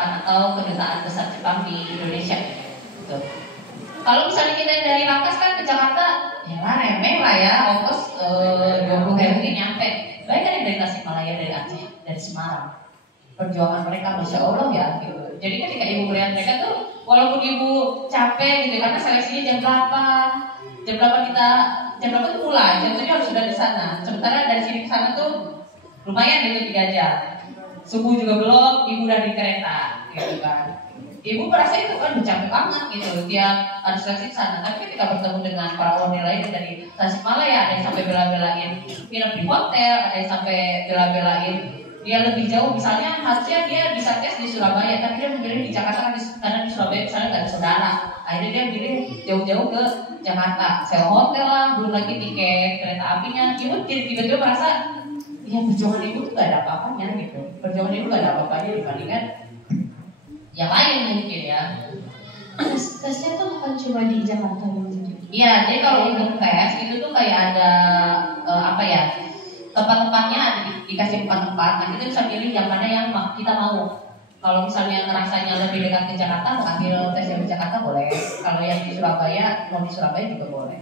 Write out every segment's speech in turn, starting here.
atau kedutaan besar Jepang di Indonesia gitu. Kalau misalnya kita yang dari Rangkas kan ke Jakarta, ya lah remeh lah ya, ongkos 20.000 nyampe. Baik kan yang dari Tasikmalaya, dari Aceh, dari Semarang. Perjuangan mereka Masya Allah ya gitu. Jadi ketika ibu melihat mereka tuh, walaupun ibu capek gitu karena seleksinya jam 8 jam 8 tuh mulai, jam 7 harus sudah di sana. Sementara dari sini ke sana tuh lumayan gitu 3 jam. Subuh juga belum, ibu udah di kereta gitu kan. Ibu merasa itu kan capek banget gitu, dia harus seleksi ke sana. Tapi ketika bertemu dengan para wanita lain dari Tasikmalaya, ada yang sampai bela-belain nginep di hotel, ada yang sampai bela-belain dia lebih jauh, misalnya harusnya dia bisa tes di Surabaya, tapi dia memilih di Jakarta karena di Surabaya misalnya nggak ada saudara. Akhirnya dia pilih jauh-jauh ke Jakarta, sewa hotel lah, belum lagi tiket kereta apinya. Ibu tiba-tiba merasa, ya perjuangan ibu tuh gak ada apa-apanya gitu. Perjuangan ibu gak ada apa-apanya dibandingkan yang lain mungkin ya. Tesnya tuh bukan cuma di Jakarta gitu. Iya, jadi kalau untuk tes itu tuh kayak ada tempat-tempatnya ada dikasih 4 tempat. Nah kita bisa pilih yang mana yang kita mau. Kalau misalnya ngerasanya lebih dekat ke Jakarta, mau ambil tes yang di Jakarta boleh. Kalau yang di Surabaya, mau di Surabaya juga boleh.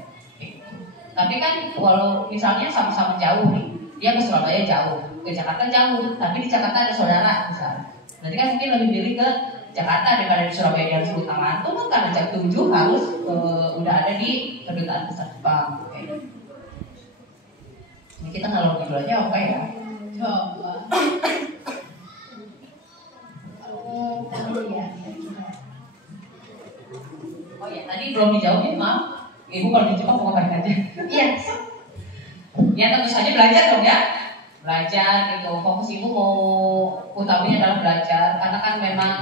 Tapi kan kalau misalnya sama-sama jauh nih, dia ke Surabaya jauh, ke Jakarta jauh, tapi di Jakarta ada saudara misalnya. Nanti kan mungkin lebih pilih ke Jakarta daripada di Surabaya. Dia harus buta ngantuk kan karena jam 7 harus udah ada di kedutaan besar Jepang. Ini kita ngalor dulu aja apa ya? Coba. Oh ya, tadi belum dijawab ya, maaf. Ibu kalau di Jepang mau ngapain aja? Iya. Ya tentu saja belajar dong ya. Belajar gitu. Fokus ibu mau utamanya adalah belajar. Karena kan memang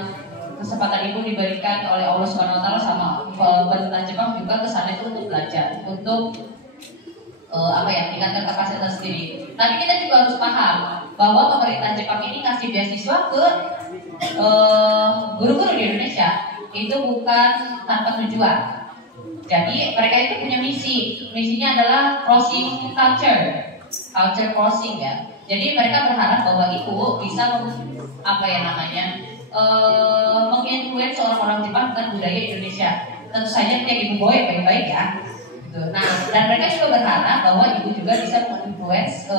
kesempatan ibu diberikan oleh Allah Subhanahu Wa Taala sama pemerintah Jepang juga kesana itu untuk belajar, untuk meningkatkan kapasitas sendiri. Tapi kita juga harus paham bahwa pemerintah Jepang ini ngasih beasiswa ke guru-guru di Indonesia itu bukan tanpa tujuan. Jadi mereka itu punya misinya adalah crossing culture crossing ya. Jadi mereka berharap bahwa ibu bisa menginfluence orang-orang Jepang dengan budaya Indonesia. Tentu saja dia ibu bawa baik-baik ya. Nah, dan mereka juga berharap bahwa ibu juga bisa menginfluence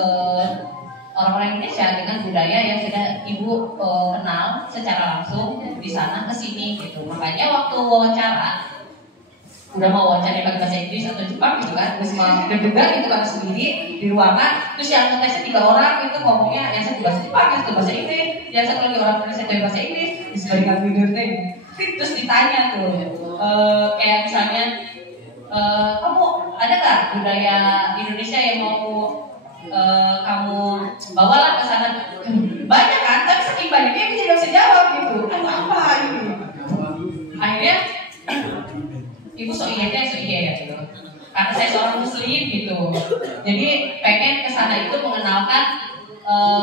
orang-orang Indonesia dengan budaya yang sudah ibu kenal secara langsung di sana ke sini gitu. Makanya waktu wawancara udah mau wawancara pakai bahasa Inggris atau Jepang gitu kan, terus mau deg-degan gitu kan sendiri di ruangan, terus yang ngetesnya 3 orang itu ngomongnya yang satu bahasa Jepang, yang satu bahasa Inggris, yang satu lagi orang Indonesia dari bahasa Inggris, disebutkan tidur deh. Terus ditanya tuh, kayak misalnya kamu ada nggak budaya Indonesia yang mau kamu bawalah ke sana? Banyak kan, tapi saking banyaknya aku tidak bisa jawab gitu. Apa gitu. Akhirnya ibu so iya gitu. Karena saya seorang muslim gitu. Jadi pengen ke sana itu mengenalkan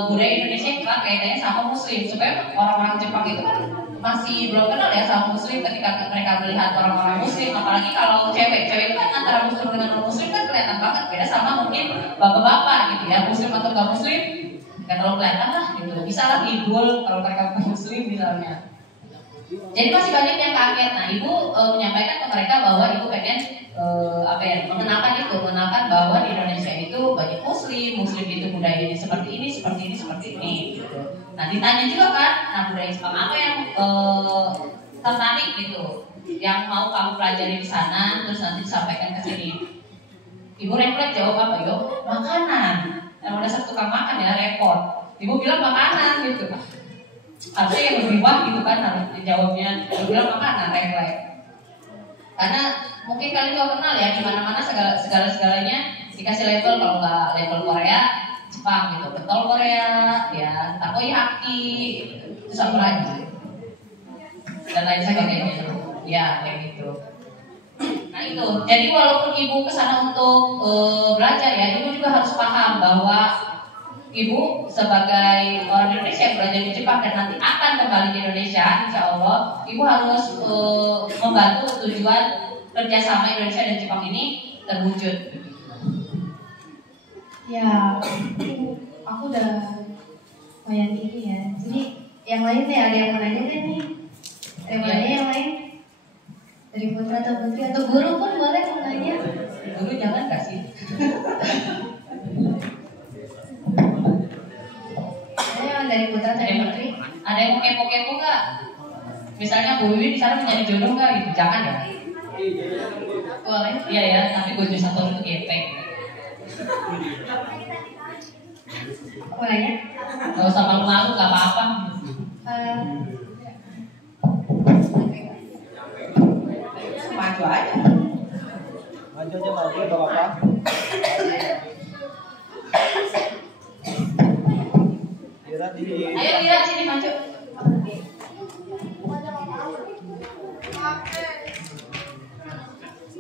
budaya Indonesia yang kaitannya sama muslim supaya orang-orang Jepang itu kan masih belum kenal ya sama muslim. Ketika mereka melihat orang-orang muslim, apalagi kalau cewek itu kan antara muslim dengan non muslim kan kelihatan banget beda sama mungkin bapak-bapak gitu ya, muslim atau nggak muslim nggak terlalu kelihatan lah gitu. Bisa lah idul kalau mereka muslim misalnya. Jadi masih banyak yang kaget. Nah ibu menyampaikan ke mereka bahwa ibu pengen mengenalkan bahwa di Indonesia itu banyak muslim itu budayanya seperti ini gitu. Nah ditanya juga kan, nah budaya Jepang apa yang tertarik gitu, yang mau kamu pelajari di sana, terus nanti disampaikan ke sini. Ibu refleks jawab apa yo? Makanan. Yang udah tukang makan ya repot. Ibu bilang makanan gitu. Harusnya yang lebih wah gitu kan harus dijawabnya. Ibu bilang makanan refleks. Karena mungkin kalian juga kenal ya di mana-mana segala-segalanya dikasih level. Kalau nggak level Korea, Jepang gitu, betul Korea, ya takoyaki, terus apa lagi dan lain sebagainya, ya kayak gitu. Nah itu, jadi walaupun ibu kesana untuk belajar ya, ibu juga harus paham bahwa ibu sebagai orang Indonesia yang belajar di Jepang dan nanti akan kembali ke Indonesia, insya Allah, ibu harus membantu tujuan kerjasama Indonesia dan Jepang ini terwujud. Ya, aku udah lumayan ini ya. Jadi Yang lain nih, ada yang mau nanya kan nih? Ada yang mau nanya yang lain? Dari putra atau putri atau guru pun boleh mau nanya. Guru jangan kasih. Ada yang dari putra atau dari putri? Ada yang mau kepo-kepo nggak? Misalnya Bu Wiwi di sana mencari jodoh nggak gitu? Jangan ya. Boleh. Iya ya, tapi gue satu itu gepeng. Mau nanya? Gak usah malu-malu, gak apa-apa. Maju aja. Maju gak apa-apa. Ayo Lira sini maju.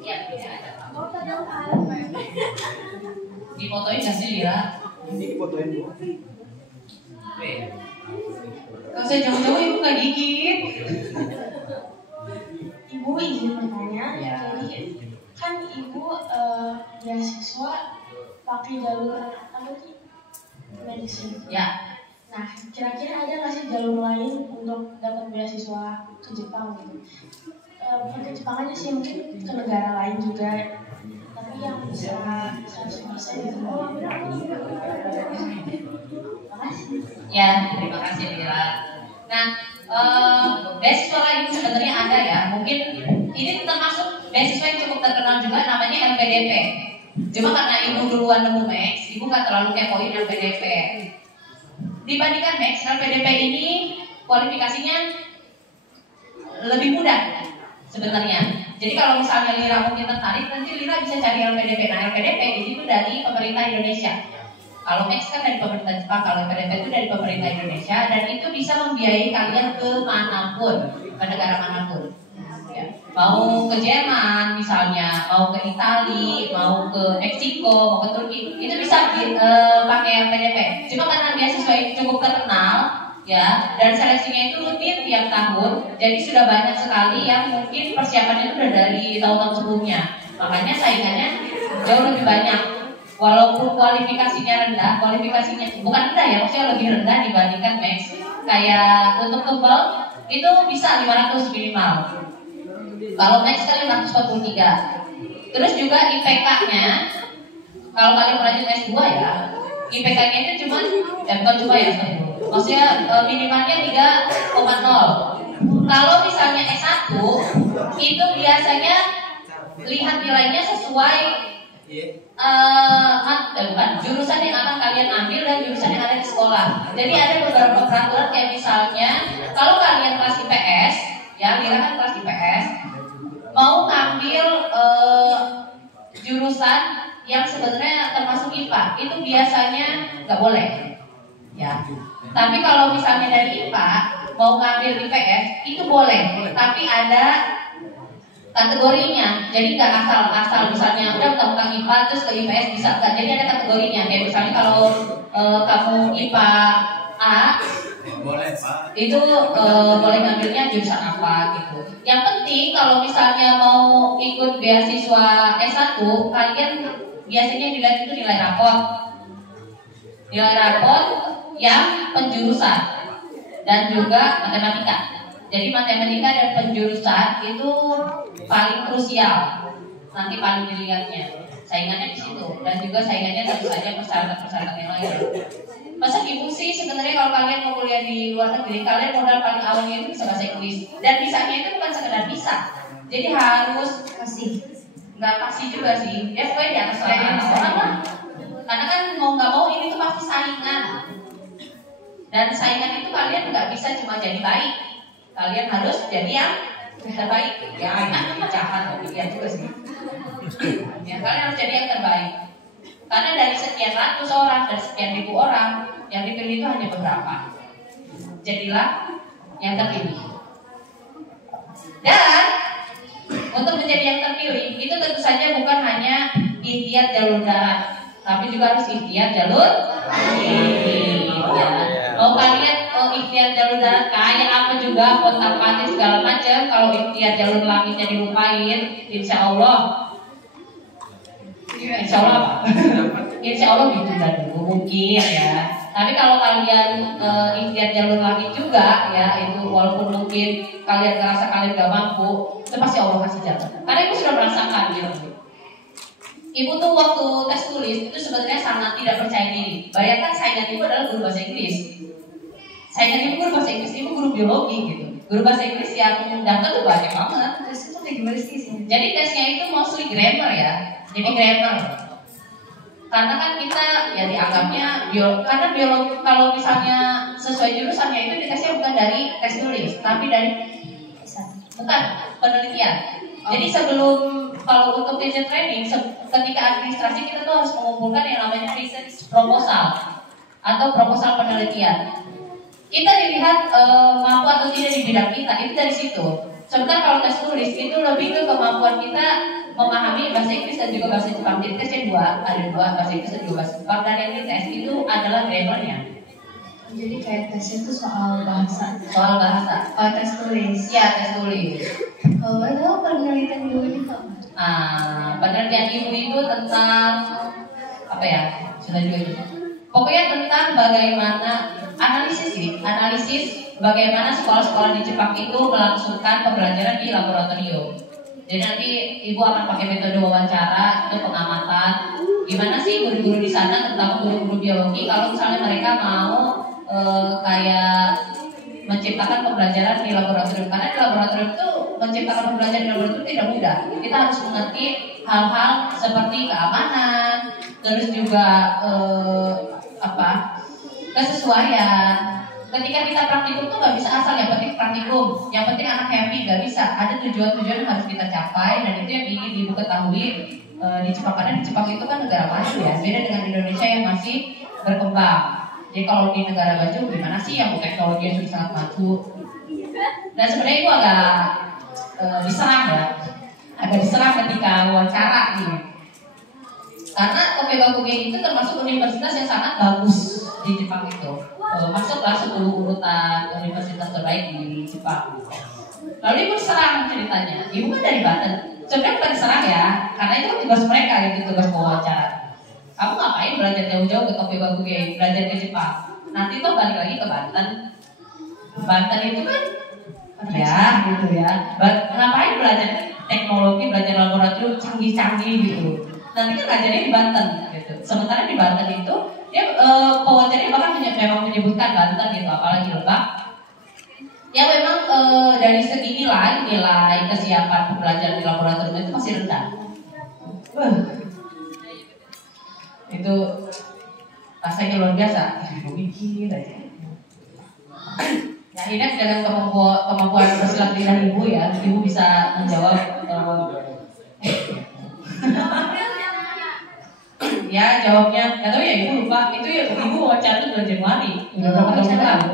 Iya, difotoin nggak sih Lira? Ini difotoin dulu. Gak usah jauh-jauh, ibu gak gigit. Ibu izin bertanya, Ya. jadi kan ibu beasiswa pakai jalur apa sih? Medicine. Ya, Nah, kira-kira ada nggak sih jalur lain untuk dapat beasiswa ke Jepang gitu? Bukan ke Jepang aja sih, mungkin ke negara lain juga. Tapi yang bisa 100% gitu. Makasih. ya, terima kasih Lira. Nah, beasiswa lain sebenarnya ada ya. Mungkin ini termasuk beasiswa yang cukup terkenal juga, namanya LPDP. Cuma karena ibu duluan nemu Max, ibu nggak terlalu kepoin LPDP. Dibandingkan Max, LPDP ini kualifikasinya lebih mudah sebenarnya. Jadi kalau misalnya Lira mungkin tertarik, nanti Lira bisa cari LPDP. Nah, LPDP itu dari pemerintah Indonesia. Kalau Max kan dari pemerintah Jepang, kalau LPDP itu dari pemerintah Indonesia, dan itu bisa membiayai kalian ke manapun, ke negara manapun. Ya. Mau ke Jerman misalnya, mau ke Italia, mau ke Meksiko, mau ke Turki, itu bisa pakai LPDP. Cuma karena beasiswa itu cukup terkenal, ya, dan seleksinya itu rutin tiap tahun, jadi sudah banyak sekali yang mungkin persiapannya itu udah dari tahun-tahun sebelumnya. Makanya saingannya jauh lebih banyak. Walaupun kualifikasinya rendah, kualifikasinya bukan rendah ya, maksudnya lebih rendah dibandingkan Max. Kayak untuk tebal itu bisa 500 minimal. Kalau Max kan 543. Terus juga IPK-nya, kalau kalian melanjut S2 ya, IPK-nya itu cuma, bukan cuma ya, maksudnya minimalnya 3,0. Kalau misalnya S1, itu biasanya lihat nilainya sesuai jurusan yang akan kalian ambil dan jurusan yang ada di sekolah. Jadi ada beberapa peraturan kayak misalnya, kalau kalian kelas IPS, ya Lira kan kelas IPS, mau ngambil jurusan yang sebenarnya termasuk IPA, itu biasanya nggak boleh, ya. Tapi kalau misalnya dari IPA mau ngambil IPS, itu boleh, tapi ada kategorinya. Jadi nggak asal misalnya udah tentang IPA terus ke IPS bisa nggak. Jadi ada kategorinya. Kayak misalnya kalau kamu IPA A, boleh Pak. itu boleh ngambilnya jurusan apa gitu. Yang penting kalau misalnya mau ikut beasiswa S1, kalian biasanya dilihat itu nilai rapor yang penjurusan dan juga matematika. Jadi matematika dan penjurusan itu paling krusial, nanti paling dilihatnya. Saingannya di situ, dan juga saingannya tentu saja persyaratan yang lain. Masa ibu sih sebenarnya kalau kalian mau kuliah di luar negeri, kalian modal paling awalnya itu bisa bahasa Inggris, dan bisanya itu bukan sekedar bisa, jadi harus nggak pasti juga sih, ya pokoknya di atas orang lah. Karena kan mau nggak mau ini tuh pasti saingan, dan saingan itu kalian nggak bisa cuma jadi baik. Kalian harus jadi yang terbaik. Ya, ini jahat tapi dia juga sih. Ya, kalian harus jadi yang terbaik. Karena dari sekian ratus orang, dari sekian ribu orang, yang dipilih itu hanya beberapa. Jadilah yang terpilih. Dan untuk menjadi yang terpilih itu tentu saja bukan hanya ikhtiar jalur darat, tapi juga harus ikhtiar jalur langit. Ya. Mau kalian ikhtiar jalur darat kayak apa juga, kontak-kontak segala macam, kalau ikhtiar jalur langitnya dilupain, insya Allah apa? Insya Allah gitu dan mungkin ya. Tapi kalau kalian lihat jalur langit juga ya, itu walaupun mungkin kalian ngerasa kalian gak mampu, itu pasti Allah kasih jalan. Karena ibu sudah merasakan gitu. Ibu tuh waktu tes tulis itu sebenarnya sangat tidak percaya diri. Bayangkan saingan ibu adalah guru bahasa Inggris. Saingan ibu guru bahasa Inggris, ibu guru biologi gitu. Guru bahasa Inggris yang mendaftar tuh banyak banget. Terus itu kayak gimana sih? Jadi tesnya itu mostly grammar ya. Jadi grammar. Karena kan kita ya dianggapnya karena biologi, kalau misalnya sesuai jurusannya itu ditesnya bukan dari tes tulis, tapi dari bukan penelitian. Jadi sebelum kalau untuk teacher training, ketika administrasi kita tuh harus mengumpulkan yang namanya research proposal atau proposal penelitian. Kita dilihat mampu atau tidak di bidang kita, itu dari situ. Sementara kalau tes tulis itu lebih ke kemampuan kita memahami bahasa Inggris dan juga bahasa Jepang. Jadi tesnya ada dua, bahasa Inggris dan juga bahasa Jepang. Dan yang dites itu adalah grammarnya. Jadi kayak tesnya itu soal bahasa. Soal bahasa. Oh, tes tulis. Ya, tes tulis. Kalau ada penelitian dulu itu apa? Penelitian ibu itu tentang apa ya? Sudah juga itu. Pokoknya tentang bagaimana analisis bagaimana sekolah-sekolah di Jepang itu melangsungkan pembelajaran di laboratorium. Jadi nanti ibu akan pakai metode wawancara, itu pengamatan. Gimana sih guru-guru di sana, terutama guru-guru biologi, kalau misalnya mereka mau kayak menciptakan pembelajaran di laboratorium. Karena di laboratorium itu menciptakan pembelajaran di laboratorium tidak mudah. Kita harus mengerti hal-hal seperti keamanan, terus juga kesesuaian. Ketika kita praktikum tuh nggak bisa asal yang penting praktikum, yang penting anak happy, nggak bisa. Ada tujuan-tujuan yang harus kita capai dan itu yang ingin ibu ketahui di Jepang. Karena di Jepang itu kan negara maju ya, beda dengan Indonesia yang masih berkembang. Jadi kalau di negara maju gimana sih yang teknologi yang sudah sangat maju? Dan sebenarnya itu agak diserang ketika wawancara nih. Karena Tokyo Gakugei itu termasuk universitas yang sangat bagus di Jepang itu. Masuklah 10 urutan universitas terbaik di Jepang. Lalu ibu diserang ceritanya. Ibu kan dari Banten. Sebenarnya bukan diserang ya, karena itu kan tugas mereka gitu, tugas wawancara. Kamu ngapain belajar jauh-jauh ke Tokyo Gakugei, belajar ke Jepang? Nanti tuh balik lagi ke Banten. Banten itu kan ya gitu ya. Ngapain belajar teknologi, belajar laboratorium canggih-canggih gitu. Nanti kan ngajarnya di Banten gitu. Sementara di Banten itu dia pewajarnya bahkan memang menyebutkan Banten gitu, apalagi Lebak. Yang memang dari segi nilai kesiapan pembelajaran di laboratorium itu masih rendah. Itu rasanya luar biasa. Mikir aja. Nah, ini dengan kemampuan bersilat lidah ibu ya, ibu bisa menjawab. Ya jawabnya, nggak tahu ya ibu lupa. Itu ya ibu wawancara itu bulan Januari. Udah berapa tahun lalu?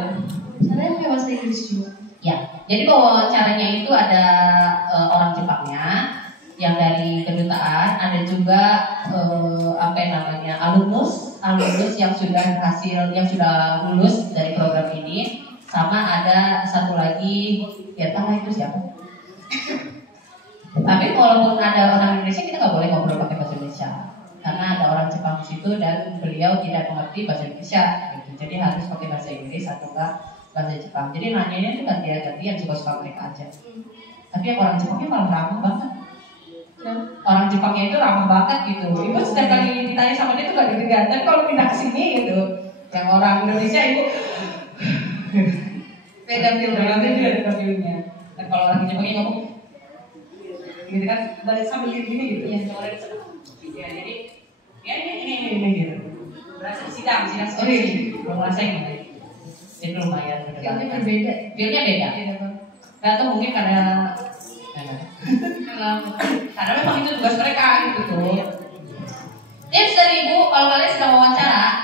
Caranya pakai bahasa Inggris juga. Ya, jadi wawancaranya itu ada orang Jepangnya yang dari kedutaan, ada juga alumnus yang sudah berhasil, yang sudah lulus dari program ini, sama ada satu lagi, ya tahu itu siapa. Tapi walaupun ada orang Indonesia, kita nggak boleh ngobrol pakai bahasa Indonesia, karena ada orang Jepang di situ dan beliau tidak mengerti bahasa Indonesia, gitu. Jadi harus pakai bahasa Inggris atau enggak bahasa Jepang. Jadi nanyanya itu gantian suka mereka aja. Tapi yang orang Jepangnya malah ramah banget. Orang Jepangnya itu ramah banget gitu. Ibu setiap kali ditanya sama dia tuh gak deg-degan. Tapi kalau pindah ke sini gitu, yang orang Indonesia ibu beda feelnya. Dan kalau orang Jepangnya ngomong gitu kan, balik sambil gini gitu. Ya, ya jadi ya ini gitu. Berasa sidang story belum ngerasain gitu. Jadi lumayan berbeda. Feelnya beda. Gak tau mungkin karena memang itu tugas mereka gitu. Tips dari ibu, kalau kalian sedang wawancara,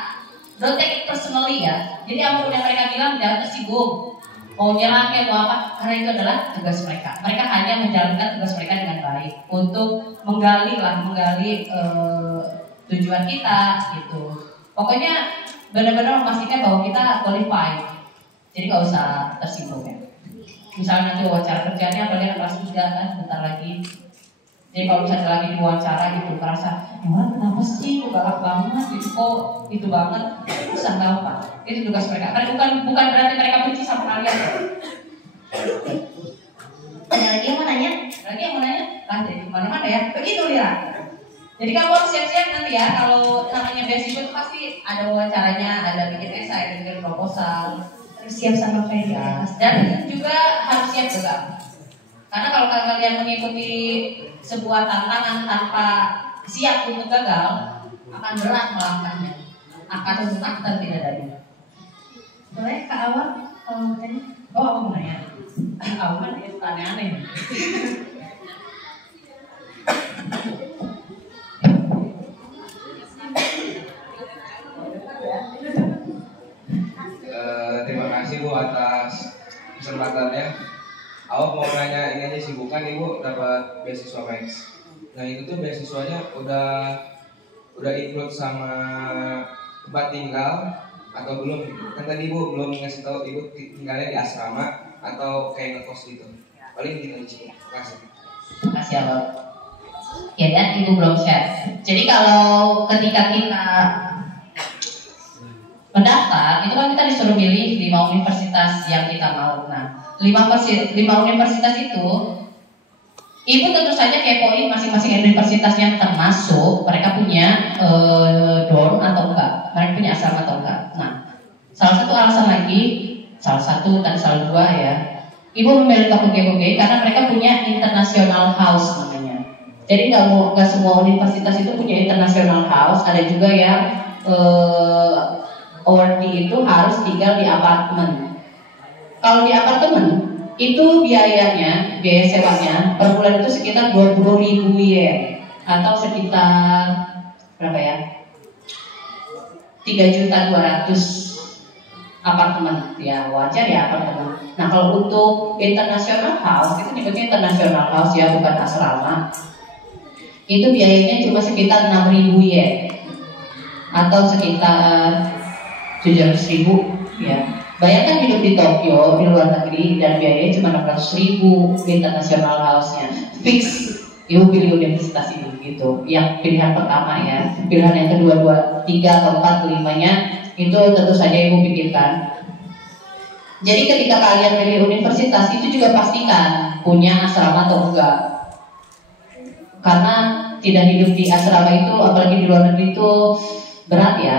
don't take it personally ya. Jadi apapun yang mereka bilang jangan tersinggung. Mau nyerang kayak mau apa, karena itu adalah tugas mereka. Mereka hanya menjalankan tugas mereka dengan baik untuk menggali tujuan kita gitu. Pokoknya benar-benar memastikan bahwa kita qualified. Jadi nggak usah tersinggung ya. Misalnya nanti wawancara kerjanya kalian kelas 3 kan bentar lagi. Jadi kalau misalnya lagi diwawancara gitu, merasa, gimana kenapa sih, kok galak banget gitu, kok itu banget, susah nggak apa. Itu tugas mereka. Bukan berarti mereka benci sama kalian. Ada lagi yang mau nanya? Lah jadi kemana-mana ya. Begitu Lira. Jadi kamu harus siap-siap nanti ya. Kalau namanya beasiswa itu pasti ada wawancaranya, ada bikin esai, ada bikin proposal. Harus siap sama kayak Ya, dan juga harus siap juga. Karena kalau kalian mengikuti sebuah tantangan tanpa siap untuk gagal, akan berat melangkahnya, akan susah dan tidak ada. Boleh Kak Awal kalau mau tanya? Oh, aku mau nanya. Aku kan dia suka aneh-aneh. Terima kasih Bu atas kesempatannya. Aku mau nanya ini aja sih, bukan Ibu dapat beasiswa Max. Nah itu tuh beasiswanya udah include sama tempat tinggal atau belum? Kan tadi Ibu belum ngasih tahu Ibu tinggalnya di asrama atau kayak ngekos gitu. Paling gitu aja sih. Terima kasih. Makasih ya Bang. Ya dan Ibu belum share. Jadi kalau ketika kita mendaftar, itu kan kita disuruh milih 5 universitas yang kita mau. Nah, 5 universitas itu, Ibu tentu saja kepoin masing-masing universitas yang termasuk mereka punya dorm atau enggak, mereka punya asrama atau enggak. Nah, salah satu alasan lagi, salah 2 ya, Ibu memilih KPGUG karena mereka punya international house namanya. Jadi nggak semua universitas itu punya international house, ada juga yang awardee itu harus tinggal di apartemen. Kalau di apartemen itu biaya sewanya per bulan itu sekitar 20.000 yen atau sekitar berapa ya? 3.200.000 apartemen. Ya wajar ya apartemen. Nah kalau untuk international house itu nyebutnya international house ya, bukan asrama. Itu biayanya cuma sekitar 6.000 yen atau sekitar 700.000 ya. Bayangkan hidup di Tokyo, di luar negeri, dan biayanya cuma 600.000 international house-nya. Fix, Ibu pilih universitas ini gitu. Yang pilihan pertama ya. Pilihan yang kedua, 2, 3, atau 4, 5-nya itu tentu saja Ibu pikirkan. Jadi ketika kalian pilih universitas itu juga pastikan punya asrama atau enggak. Karena tidak hidup di asrama itu, apalagi di luar negeri itu berat ya.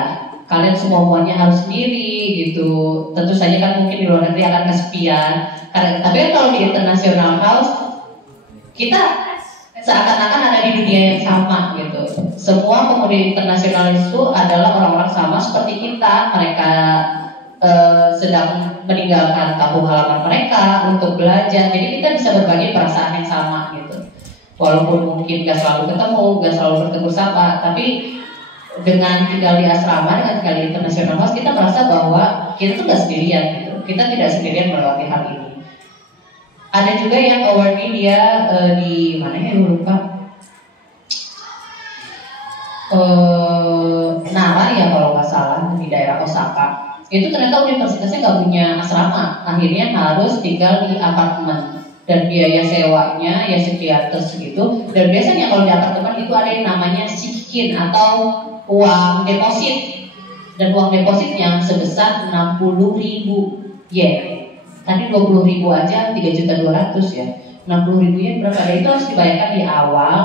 Kalian semuanya harus sendiri gitu. Tentu saja kan mungkin di luar negeri akan kesepian. Tapi kan kalau di international house kita seakan-akan ada di dunia yang sama gitu. Semua pemuda internasional itu adalah orang-orang sama seperti kita. Mereka sedang meninggalkan kampung halaman mereka untuk belajar. Jadi kita bisa berbagi perasaan yang sama gitu. Walaupun mungkin gak selalu ketemu, gak selalu bertegur sapa, tapi dengan tinggal di asrama, dengan tinggal di international house, kita merasa bahwa kita tuh gak sendirian gitu. Kita tidak sendirian melewati hal ini. Ada juga yang awardee dia di mana ya, lupa. Nara ya kalau nggak salah, di daerah Osaka. Itu ternyata universitasnya nggak punya asrama. Akhirnya harus tinggal di apartemen. Dan biaya sewanya ya sekian segitu. Dan biasanya kalau di apartemen itu ada yang namanya shikin atau uang deposit, dan uang deposit yang sebesar 60.000 yen. Tadi 20.000 aja 3.200.000 ya. 60.000 yen berapa? Dan itu harus dibayarkan di awal,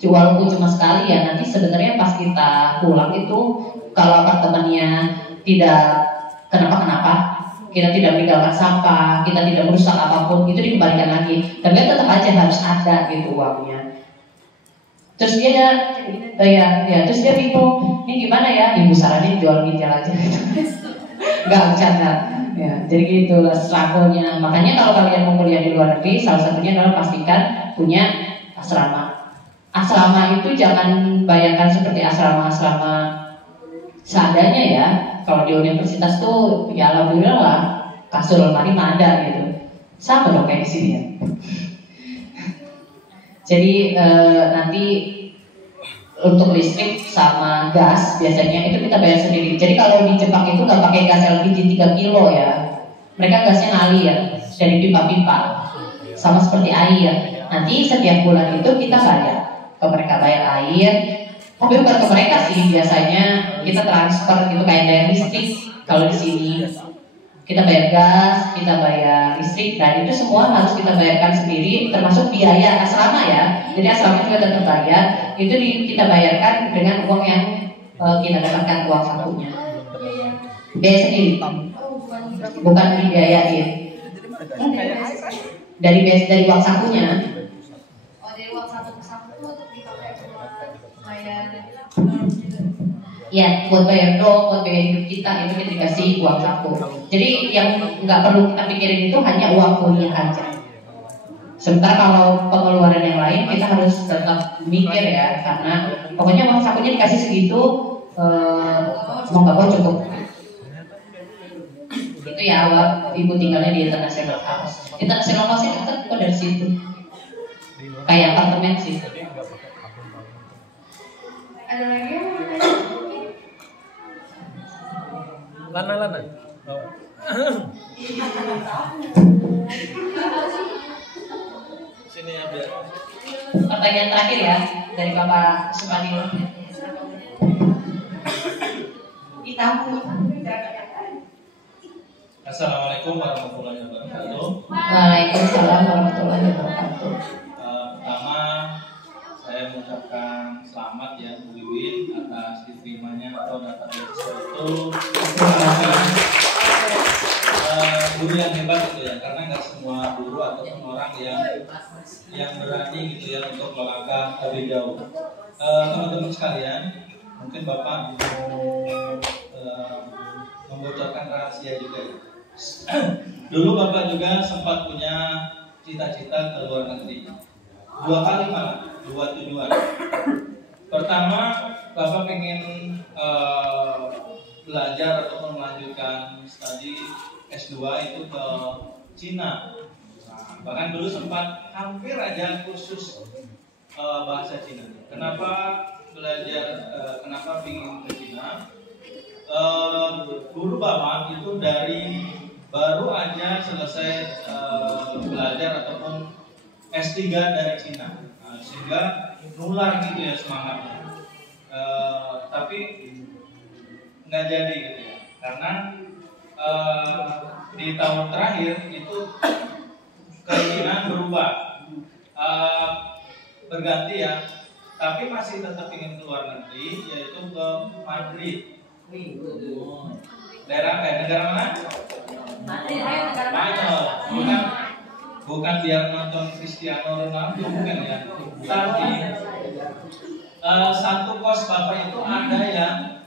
walaupun cuma sekali ya. Nanti sebenarnya pas kita pulang itu kalau apartemennya tidak kenapa-kenapa, kita tidak meninggalkan sampah, kita tidak merusak apapun, itu dikembalikan lagi. Tapi tetap aja harus ada gitu uangnya. Terus dia terus dia bingung, ini gimana ya? Ibu saranin jual ginjal aja gitu. Gak bercanda. Ya, jadi gitulah struggle-nya. Makanya kalau kalian mau kuliah di luar negeri, salah satunya adalah pastikan punya asrama. Asrama itu jangan bayangkan seperti asrama-asrama seadanya ya. Kalau di universitas tuh ya alhamdulillah lah, kasur lemari mah ada gitu. Sama dong kayak di sini ya. Jadi nanti untuk listrik sama gas biasanya itu kita bayar sendiri. Jadi kalau di Jepang itu nggak pakai gas LPG 3 kilo ya. Mereka gasnya ngalir dari pipa-pipa, sama seperti air. Nanti setiap bulan itu kita bayar. ke mereka bayar air. Tapi bukan ke mereka sih, biasanya kita transfer gitu kayak bayar listrik. Kalau di sini kita bayar gas, kita bayar listrik, dan itu semua harus kita bayarkan sendiri, termasuk biaya asrama ya. Jadi asrama juga tetap bayar, itu kita bayarkan dengan uang yang kita dapatkan uang sakunya. Biaya sendiri, bukan dibiayain. Dari uang sakunya. Oh, dari uang saku ke saku untuk dipakai buat bayar. Ya, buat bayar dong, buat bayar hidup kita itu kita dikasih uang saku. Jadi yang nggak perlu kita pikirin itu hanya uang kuliah aja. Sementara kalau pengeluaran yang lain kita harus tetap mikir ya, karena pokoknya uang sakunya dikasih segitu, mau nggak mau cukup. Itu ya, ibu tinggalnya di International House. International House itu kan kok dari situ, kayak apartemen sih. Ada lagi yang mau nanya? Lana. Oh. Sini ya biar. Pertanyaan terakhir ya dari Bapak Supanil. Assalamualaikum warahmatullahi wabarakatuh. Waalaikumsalam warahmatullahi wabarakatuh. Pertama, saya mengucapkan selamat ya Bu Wiwin atas diterimanya atau dapat beasiswa itu. Guru yang hebat gitu ya, karena nggak semua guru ataupun orang yang berani gitu ya untuk melangkah lebih jauh. Teman-teman sekalian, mungkin Bapak mau membocorkan rahasia juga ya. Dulu Bapak juga sempat punya cita-cita ke luar negeri. 2 kali malah, 2 tujuan. Pertama, Bapak pengen belajar ataupun melanjutkan studi S2 itu ke Cina. Nah, bahkan dulu sempat hampir aja kursus bahasa Cina. Kenapa belajar? Kenapa ingin ke Cina? Guru Bapak itu dari baru aja selesai belajar ataupun S3 dari Cina, sehingga nular gitu ya semangatnya. Tapi nggak jadi gitu ya, karena di tahun terakhir itu keinginan berubah, berganti ya, tapi masih tetap ingin keluar negeri, yaitu ke Madrid. Daerah negara mana? Spanyol. Bukan biar nonton Cristiano Ronaldo, bukan ya. Tapi satu kos Bapak itu ada yang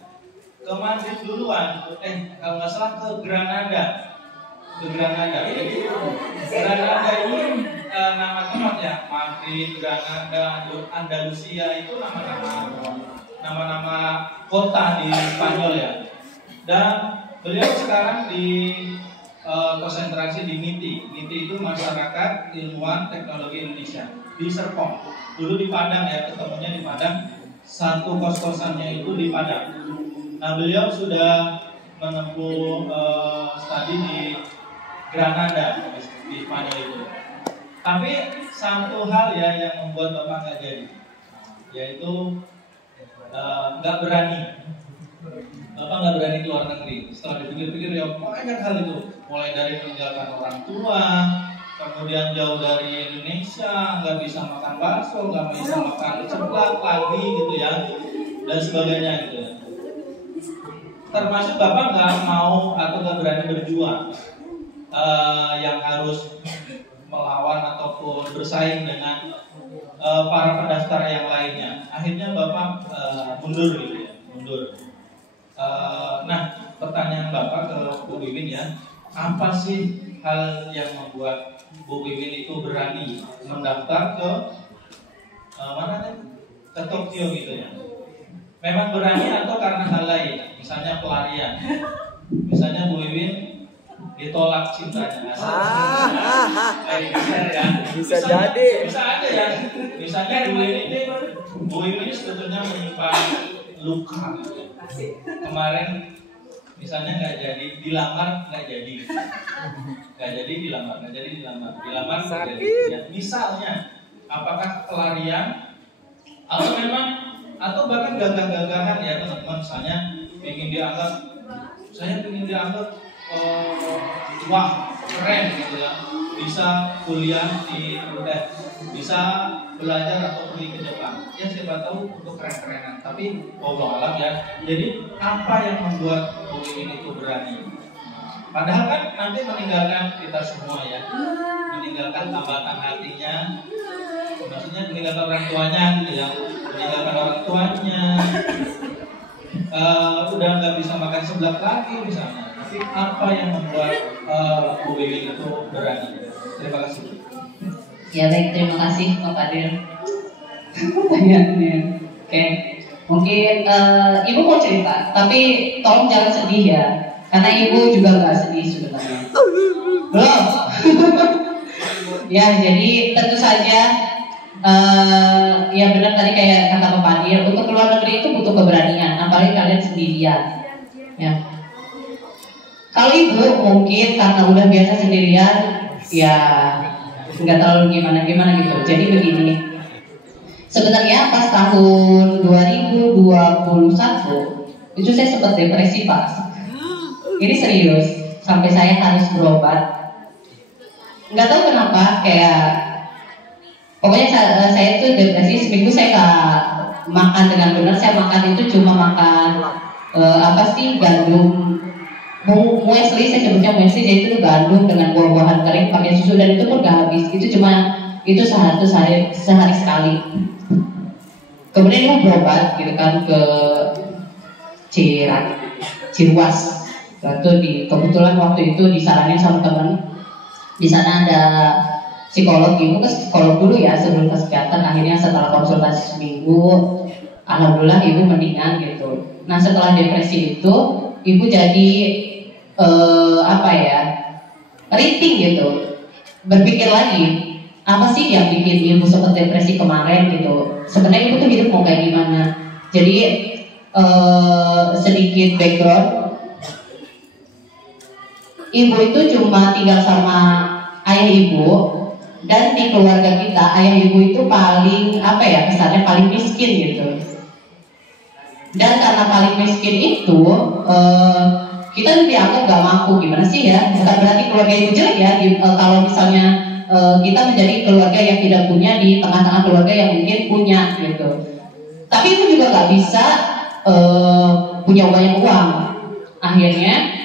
ke Madrid duluan. Kalau nggak salah ke Granada. Jadi Granada ini nama tempat ya. Madrid, Granada, Andalusia itu nama-nama kota di Spanyol ya. Dan beliau sekarang konsentrasi di MITI. MITI itu Masyarakat Ilmuwan Teknologi Indonesia di Serpong. Dulu di Padang ya, ketemunya di Padang. Satu kos-kosannya itu di Padang. Nah, beliau sudah menempuh studi di Granada di Spanyol itu. Tapi satu hal ya yang membuat Bapak nggak jadi, yaitu nggak berani. Bapak nggak berani keluar negeri. Setelah dipikir-pikir ya banyak hal itu, mulai dari meninggalkan orang tua, kemudian jauh dari Indonesia, nggak bisa makan bakso, nggak bisa makan ceplak lagi gitu ya, dan sebagainya gitu ya. Termasuk Bapak nggak mau atau nggak berani berjuang, yang harus melawan ataupun bersaing dengan para pendaftar yang lainnya. Akhirnya Bapak mundur gitu ya, mundur. Nah, pertanyaan Bapak ke Bu Wiwin ya, apa sih hal yang membuat Bu Wiwin itu berani mendaftar ke mana nih? Ke Tokyo gitu ya? Memang berani atau karena hal lain? Misalnya pelarian, misalnya Bu Wiwin ditolak cintanya. Bisa jadi. Bisa ada ya. Misalnya Bu Wiwin ini sebetulnya menyimpan luka. Kemarin misalnya nggak jadi dilamar, nggak jadi dilamar, ya. Misalnya apakah pelarian Atau bahkan gagah-gagahan ya teman-teman, misalnya ingin dianggap wah keren gitu ya, bisa kuliah di UNED, bisa belajar atau pergi ke Jepang, ya siapa tahu untuk keren-kerenan, tapi Allah alam ya. Jadi apa yang membuat Bu Wiwin itu berani? Padahal kan nanti meninggalkan kita semua ya, meninggalkan tambatan hatinya, maksudnya meninggalkan orang tuanya gitu ya, meninggalkan orang tuanya, udah nggak bisa makan seblak lagi misalnya. Tapi apa yang membuat Bu Wiwin itu berani? Terima kasih. Ya baik, terima kasih Pak Fadil. Pertanyaannya, oke. Mungkin Ibu mau cerita, tapi tolong jangan sedih ya, karena Ibu juga nggak sedih sebenarnya. Belum. Ya, jadi tentu saja ya benar tadi kayak kata Pak Fadil, untuk keluar negeri itu butuh keberanian, apalagi kalian sendirian. Ya. Kalau Ibu mungkin karena udah biasa sendirian, ya nggak terlalu gimana gitu. Jadi begini, sebenarnya pas tahun 2021 itu saya sempat depresi Pak. Ini serius, sampai saya harus berobat. Nggak tahu kenapa, kayak pokoknya saya itu depresi. Seminggu saya nggak makan dengan benar. Saya makan itu cuma makan gandum, muesli, saya sebutnya muesli, jadi itu gandum dengan buah-buahan kering pakai susu, dan itu pun gak habis. Itu sehari sekali. Kemudian Ibu berobat gitu kan ke Ciruas. Kebetulan waktu itu disaranin sama teman. Di sana ada psikolog. Ibu ke psikolog dulu ya sebelum ke psikiater. Akhirnya setelah konsultasi seminggu, alhamdulillah Ibu mendingan gitu. Nah setelah depresi itu Ibu jadi rating gitu, berpikir lagi apa sih yang bikin Ibu sempat depresi kemarin gitu. Sebenarnya Ibu tuh hidup mau kayak gimana. Jadi sedikit background, Ibu itu cuma tinggal sama ayah Ibu, dan di keluarga kita ayah Ibu itu paling kesannya paling miskin gitu. Dan karena paling miskin itu kita dianggap gak mampu. Gimana sih ya, bukan berarti keluarga itu jelek ya. Kalau misalnya kita menjadi keluarga yang tidak punya di tengah-tengah keluarga yang mungkin punya gitu. Tapi Ibu juga gak bisa punya banyak uang. Akhirnya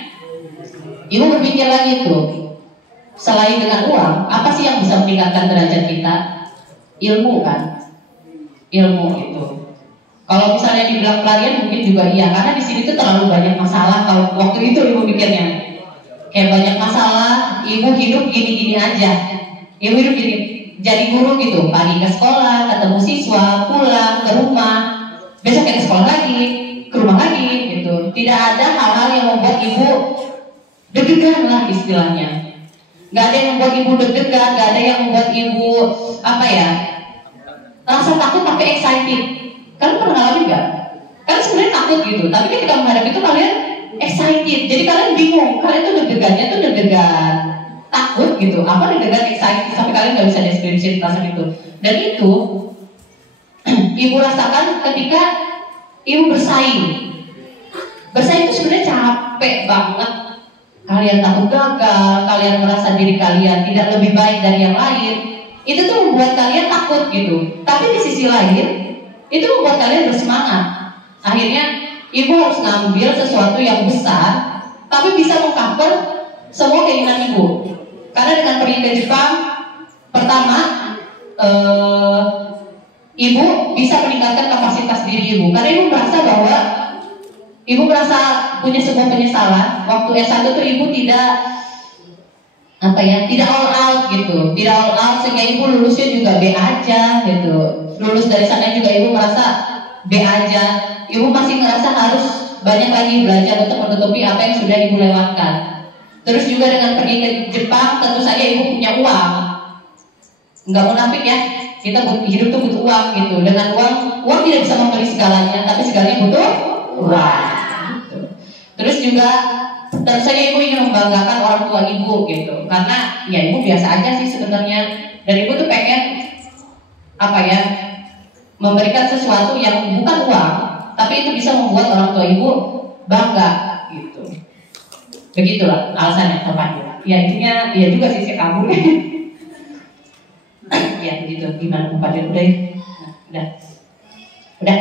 Ibu berpikir lagi tuh, selain dengan uang, apa sih yang bisa meningkatkan derajat kita? Ilmu kan, ilmu itu. Kalau misalnya dibilang pelarian mungkin juga iya, karena di sini tuh terlalu banyak masalah. Kalau waktu itu Ibu pikirnya, kayak banyak masalah, Ibu hidup gini-gini aja. Ibu hidup gini, jadi guru gitu, pagi ke sekolah, ketemu siswa, pulang ke rumah, besok ke sekolah lagi, ke rumah lagi gitu. Tidak ada hal-hal yang membuat Ibu deg-degan lah istilahnya. Gak ada yang membuat Ibu deg-degan, gak ada yang membuat Ibu rasa takut tapi excited. Kalian pernah ngalamin gak? Kalian sebenarnya takut gitu, tapi ketika menghadapi itu kalian excited. Jadi kalian bingung, kalian tuh deg-degannya tuh deg-degan takut gitu, apa deg-degan excited, sampai kalian gak bisa deskripsi perasaan itu. Dan itu Ibu rasakan ketika Ibu bersaing. Bersaing itu sebenarnya capek banget. Kalian takut gagal, kalian merasa diri kalian tidak lebih baik dari yang lain. Itu tuh membuat kalian takut gitu. Tapi di sisi lain itu membuat kalian bersemangat. Akhirnya Ibu harus ngambil sesuatu yang besar, tapi bisa mengcover semua keinginan Ibu. Karena dengan pergi ke Jepang, pertama Ibu bisa meningkatkan kapasitas diri Ibu. Karena Ibu merasa bahwa Ibu merasa punya sebuah penyesalan. Waktu S1 tuh Ibu tidak all out gitu, tidak all out, sehingga Ibu lulusnya juga B aja gitu. Lulus dari sana juga Ibu merasa B aja. Ibu masih merasa harus banyak lagi belajar untuk menutupi apa yang sudah Ibu lewatkan. Terus juga dengan pergi ke Jepang, tentu saja Ibu punya uang. Nggak munafik ya, kita hidup tuh butuh uang gitu. Dengan uang tidak bisa membeli segalanya, tapi segalanya butuh uang. Gitu. Terus juga tentu saja Ibu ingin membanggakan orang tua Ibu gitu, karena ya Ibu biasa aja sih sebenarnya. Dan Ibu tuh pengen memberikan sesuatu yang bukan uang, tapi itu bisa membuat orang tua ibu bangga gitu. Begitulah alasannya tepat. Ya intinya ya juga sisi kamu. Ya begitu. Gimana Pak Fadil? Udah. Udah.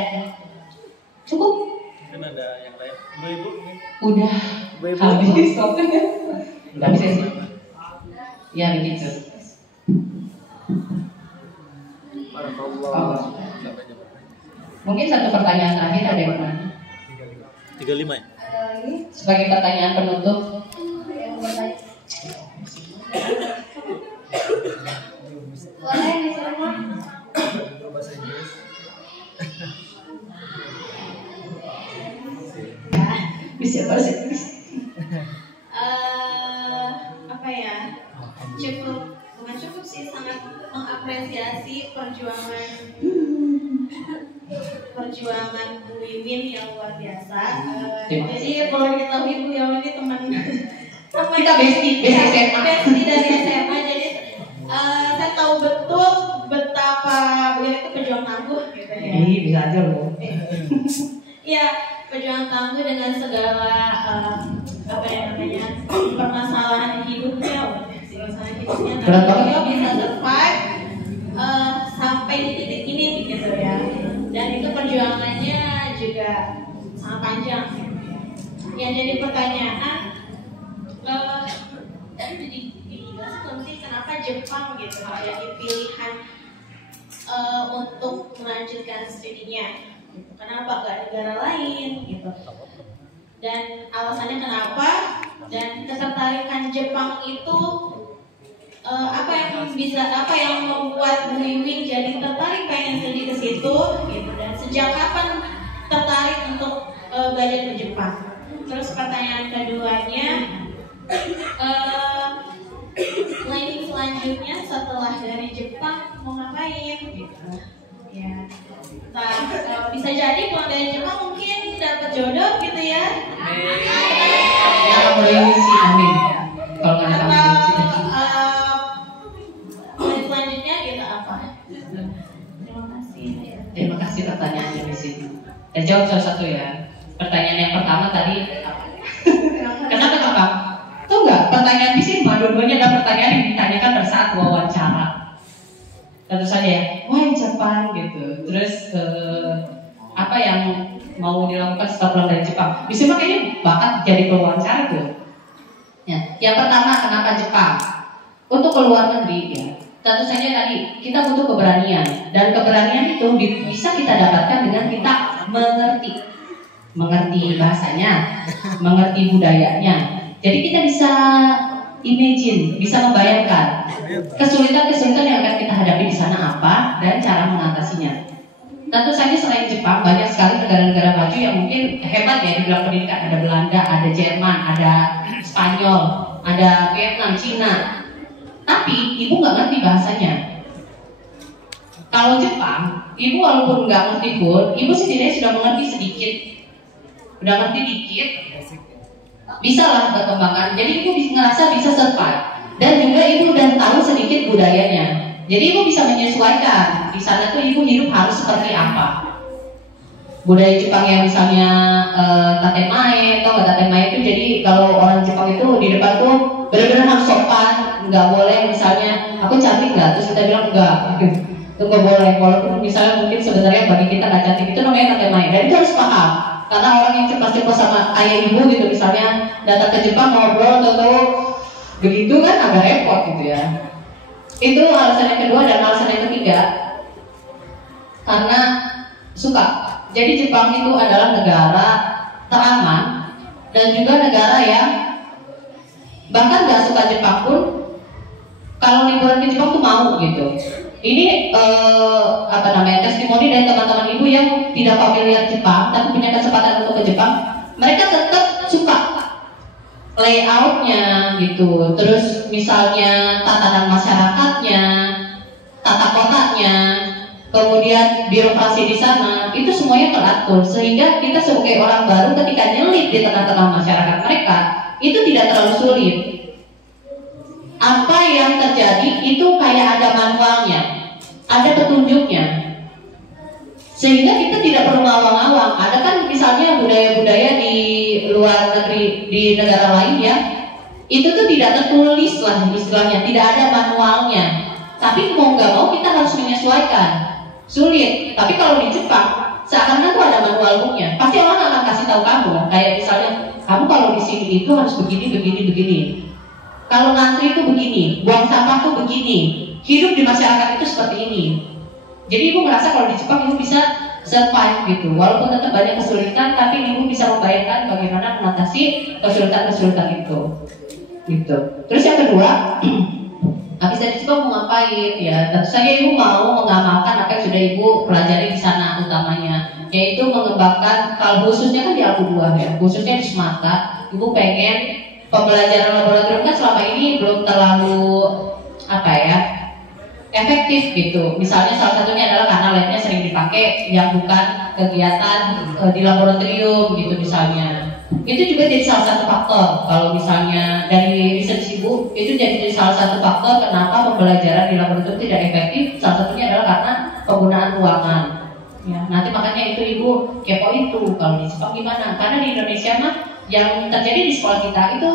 Cukup. Kan ada yang lain. Ibu-ibu nih. Udah. Ibu-ibu. Habis stop. Enggak bisa sih. Ya begitu. Barakallah. Mungkin satu pertanyaan terakhir ada yang mana? 35 ya? Sebagai pertanyaan penutup. Bisa bahasa Inggris. Apa ya? Bukan cukup sih, sangat mengapresiasi perjuangan Bu Wiwin yang luar biasa. Jadi perlu diketahui Bu Wiwin ini teman Kita bestie SMA. Bestie dari SMA. Jadi saya tahu betul betapa beliau itu pejuang tangguh gitu ya. Ini bisa aja loh. Iya, pejuang tangguh dengan segala apa ya namanya permasalahan hidupnya, beliau bisa survive sampai di titik ini gitu ya. Dan itu perjuangannya juga sangat panjang. Yang jadi pertanyaan, jadi dijelasin sih kenapa Jepang gitu menjadi pilihan untuk melanjutkan studinya. Kenapa gak negara lain gitu? Dan alasannya kenapa? Dan ketertarikan Jepang itu apa yang membuat Bu Wiwin jadi tertarik pengen studi ke situ gitu? Dan sejak kapan tertarik untuk belajar ke Jepang? Terus pertanyaan keduanya, planning selanjutnya setelah dari Jepang mau ngapain gitu? Ya, bisa jadi pulang dari Jepang mungkin dapat jodoh gitu ya. Ya boleh sih, amin. Kalau nggak ada selanjutnya gitu apa? Terima kasih. Terima kasih pertanyaannya di sini. Dan jawab salah satu ya. Pertanyaan yang pertama tadi apa? Kenapa kakak? Tuh nggak? Pertanyaan di sini dua-duanya ada pertanyaan yang ditanyakan pada saat wawancara. Tentu saja ya, wah Jepang gitu. Terus apa yang mau dilakukan setelah pulang dari Jepang? Bisa makanya bakat jadi pewawancara tuh. Ya, yang pertama kenapa Jepang? Untuk keluar negeri ya. Tentu saja tadi kita butuh keberanian dan keberanian itu bisa kita dapatkan dengan kita mengerti bahasanya, mengerti budayanya. Jadi kita bisa imagine, bisa membayangkan kesulitan-kesulitan yang akan kita hadapi di sana apa dan cara mengatasinya. Tentu saja selain Jepang banyak sekali negara-negara maju yang mungkin hebat ya di bidang pendidikan. Ada Belanda, ada Jerman, ada Spanyol, ada Vietnam, Cina. Tapi ibu nggak ngerti bahasanya. Kalau Jepang, ibu walaupun nggak ngerti pun, ibu setidaknya sudah mengerti sedikit, udah ngerti dikit, bisa lah berkembangkan. Jadi ibu ngerasa bisa survive. Dan juga ibu udah tahu sedikit budayanya. Jadi ibu bisa menyesuaikan. Di sana tuh ibu hidup harus seperti apa. Budaya Jepang yang misalnya tatemae, atau tatemae itu jadi kalau orang Jepang itu di depan tuh benar-benar harus sopan, nggak boleh misalnya aku cantik nggak, terus kita bilang enggak, itu nggak boleh. Walaupun misalnya mungkin sebenarnya bagi kita nggak cantik itu namanya tatemae. Dan itu harus paham. Karena orang yang cepat-cepat sama ayah ibu gitu misalnya datang ke Jepang ngobrol atau begitu kan agak repot gitu ya. Itu alasan yang kedua. Dan alasan yang ketiga karena suka. Jadi Jepang itu adalah negara teraman dan juga negara yang bahkan gak suka Jepang pun kalau liburan ke Jepang tuh mau gitu. Ini testimoni dari teman-teman ibu yang tidak familiar Jepang tapi punya kesempatan untuk ke Jepang, mereka tetap suka layoutnya gitu. Terus misalnya tatanan masyarakatnya, tata kotanya, kemudian birokrasi di sana itu semuanya teratur sehingga kita sebagai orang baru ketika nyelip di tengah-tengah masyarakat mereka itu tidak terlalu sulit. Apa yang terjadi itu kayak ada manualnya, ada petunjuknya. Sehingga kita tidak perlu ngawang-ngawang. Ada kan misalnya budaya-budaya di luar negeri, di negara lain ya, itu tuh tidak tertulis lah istilahnya, tidak ada manualnya. Tapi mau nggak mau kita harus menyesuaikan. Sulit. Tapi kalau di Jepang, seakan-akan tuh ada manual booknya. Pasti orang akan kasih tahu kamu. Kayak misalnya, kamu kalau di sini itu harus begini, begini, begini. Kalau ngantri itu begini, buang sampah tuh begini. Hidup di masyarakat itu seperti ini. Jadi ibu merasa kalau di Jepang ibu bisa survive gitu, walaupun tetap banyak kesulitan, tapi ibu bisa membayangkan bagaimana mengatasi kesulitan-kesulitan itu. Gitu. Terus yang kedua, habis dari Jepang mau ngapain? Ya, tentu saja ibu mau mengamalkan apa yang sudah ibu pelajari di sana utamanya, yaitu mengembangkan, kalau khususnya kan di Alku 2 ya, khususnya di Sumatera, ibu pengen pembelajaran laboratorium kan selama ini belum terlalu efektif gitu. Misalnya salah satunya adalah karena labnya sering dipakai yang bukan kegiatan di laboratorium gitu misalnya. Itu juga jadi salah satu faktor. Kalau misalnya dari riset ibu, itu jadi salah satu faktor kenapa pembelajaran di laboratorium tidak efektif. Salah satunya adalah karena penggunaan ruangan. Ya, nanti makanya itu ibu kepo itu kalau di Jepang gimana? Karena di Indonesia mah yang terjadi di sekolah kita itu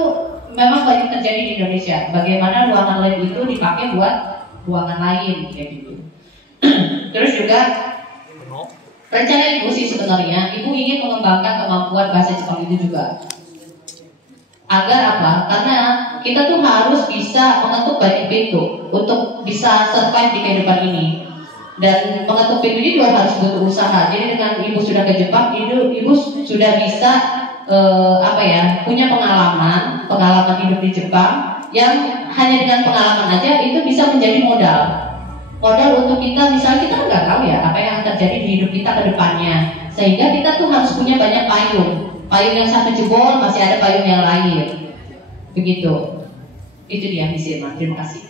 memang banyak terjadi di Indonesia. Bagaimana ruangan lab itu dipakai buat ruangan lain kayak gitu. Terus juga rencana ibu sih sebenarnya ibu ingin mengembangkan kemampuan bahasa Jepang itu juga. Agar apa? Karena kita tuh harus bisa mengetuk banyak pintu untuk bisa survive di kehidupan ini. Dan mengetuk pintu ini juga harus butuh usaha. Jadi dengan ibu sudah ke Jepang, ibu sudah bisa punya pengalaman hidup di Jepang yang hanya dengan pengalaman aja itu bisa menjadi modal untuk kita. Misalnya kita nggak tahu ya apa yang terjadi di hidup kita ke depannya, sehingga kita tuh harus punya banyak payung yang satu jebol masih ada payung yang lain begitu. Itu dia misi, terima kasih.